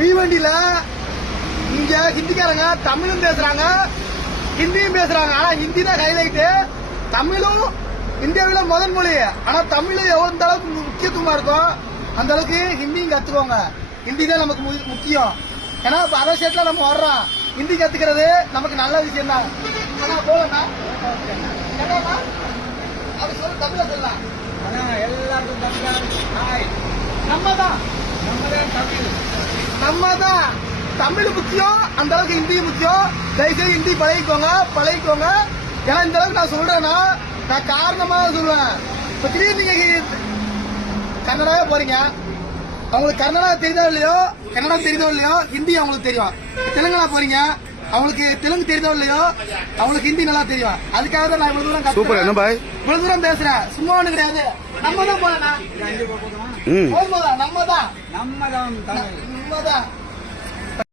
பீவண்டியில இங்க ஹிந்திக்காரங்க தமிழும் பேசுறாங்க ஹிந்தியும் பேசுறாங்க. ஆனா ஹிந்தி தான் ஹைலைட்டு. தமிழும் இந்தியாவில முதல் மொழி. ஆனா தமிழ் எந்த அளவுக்கு முக்கியத்துவமா இருக்கும் அந்த அளவுக்கு ஹிந்தியும் கத்துக்கோங்க. ஹிந்தி தான் நமக்கு முக்கியம். ஏன்னா அதர் ஸ்டேட்ல நம்ம வர்றோம். ஹிந்தி கத்துக்கிறது நமக்கு நல்ல விஷயம் தான். ஆனா போலண்ணா அது சொல்ல தமிழ சொல்லலாம். நம்ம தான் தமிழ் முக்கியம். அந்த அளவுக்கு ஹிந்தி முக்கியம். தயவுசெய்து ஹிந்தி பழகிக்கோங்க. ஏன்னா இந்த அளவுக்கு நான் சொல்றேன்னா நான் காரணமா சொல்லுவேன். இப்ப திடீர்னு நீங்க கன்னடாவே போறீங்க, அவங்களுக்கு கன்னடா தெரியுதோ இல்லையோ ஹிந்தி அவங்களுக்கு தெரியும். தெலுங்கனா போறீங்க, அவங்களுக்கு தெலுங்கு தெரியுதோ இல்லையோ அவங்களுக்கு ஹிந்தி நல்லா தெரியும். அதுக்காக தான் நான் இவ்வளவு தூரம் இவ்வளவு தூரம் பேசுறேன். சும்மா ஒண்ணு கிடையாது. நம்ம தான் போறேன். நம்ம தான்